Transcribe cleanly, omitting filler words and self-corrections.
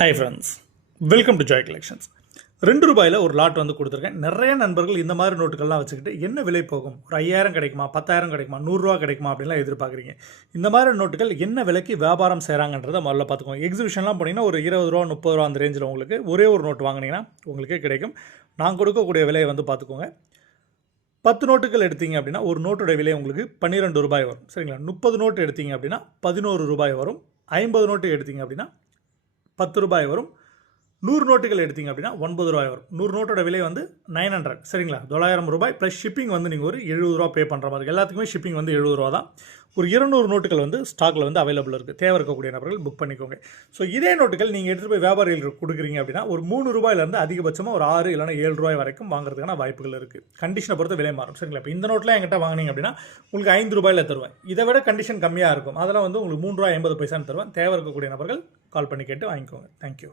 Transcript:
Hi friends, welcome to Joy collections. ₹2 ஒரு lot வந்து கொடுத்துருக்கேன். நிறைய நண்பர்கள் இந்த மாதிரி நோட்டுகள்லாம் வச்சுக்கிட்டு என்ன விலை போகும், ஒரு 5000 கிடைக்குமா, 10,000 கிடைக்குமா, ₹100 கிடைக்குமா அப்படின்லாம் எதிர்பார்க்குறீங்க. இந்த மாதிரி நோட்டுகள் என்ன விலைக்கு வியாபாரம் செய்கிறாங்கன்றதை முதல்ல பார்த்துக்கோங்க. எக்ஸிபிஷன்லாம் போனீங்கன்னா ஒரு ₹20, ₹30 அந்த ரேஞ்சில் உங்களுக்கு ஒரே ஒரு நோட்டு வாங்கினீங்கன்னா உங்களுக்கே கிடைக்கும். நான் கொடுக்கக்கூடிய விலையை வந்து பார்த்துக்கோங்க. 10 நோட்டுகள் எடுத்தீங்க அப்படின்னா ஒரு நோட்டோட விலை உங்களுக்கு ₹12 வரும். சரிங்களா? 30 நோட்டு எடுத்தீங்க அப்படின்னா ₹11 வரும். 50 நோட்டு எடுத்தீங்க அப்படின்னா ₹10 வரும். 100 நோட்டுகள் எடுத்தீங்க அப்படின்னா ₹9 வரும். 100 நோட்டோட விலை வந்து 900. சரிங்களா? ₹900 ப்ளஸ் ஷிப்பிங் வந்து நீங்கள் ஒரு ₹70 பே பண்ணுற மாதிரி. எல்லாத்துக்குமே ஷிப்பிங் வந்து ₹70 தான். ஒரு 200 நோட்டுகள் வந்து ஸ்டாக்கில் வந்து அவைலபிள் இருக்குது. தேவை இருக்கக்கூடிய நபர்கள் புக் பண்ணிக்கோங்க. ஸோ இதே நோட்டுகள் நீங்கள் எடுத்துகிட்டு போய் வியாபாரிகளுக்கு கொடுக்குறீங்க அப்படின்னா ஒரு ₹3 அதிகபட்சமாக ஒரு ₹6 இல்லைனா ₹7 வரைக்கும் வாங்குறதுக்கான வாய்ப்புகள் இருக்குது. கண்டிஷனை பொறுத்த விலை மாறும். சரிங்களா? இப்போ இந்த நோட்டில் என்கிட்ட வாங்கினீங்க அப்படின்னா உங்களுக்கு ₹5 தருவேன். இதை விட கண்டிஷன் கம்மியாக இருக்கும். அதெல்லாம் வந்து உங்களுக்கு ₹3.50 தருவேன். தேவை இருக்கக்கூடிய நபர்கள் கால் பண்ணி கேட்டு வாங்கிக்கோங்க. தேங்க்யூ.